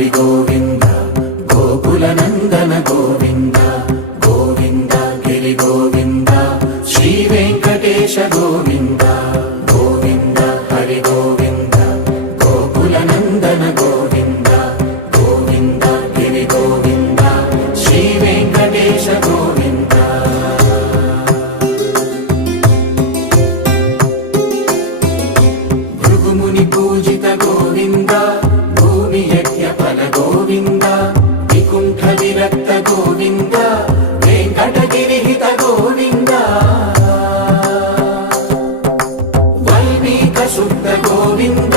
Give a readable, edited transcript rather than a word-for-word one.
హరి గోవింద గోకుల నందన గోవింద గోవింద గిరి గోవింద శ్రీ వెంకటేశ గోవింద గోవింద హరి గోవింద గోకుల నందన గోవింద గోవింద గిరి గోవింద శ్రీ వెంకటేశ గోవింద భృగుముని పూజిత గోవింద భూమి యజ్ఞ ఫల గోవింద వికుంఠ విరక్త గోవింద వెంకటగిరిహిత గోవింద వల్మీక శుద్ధ గోవింద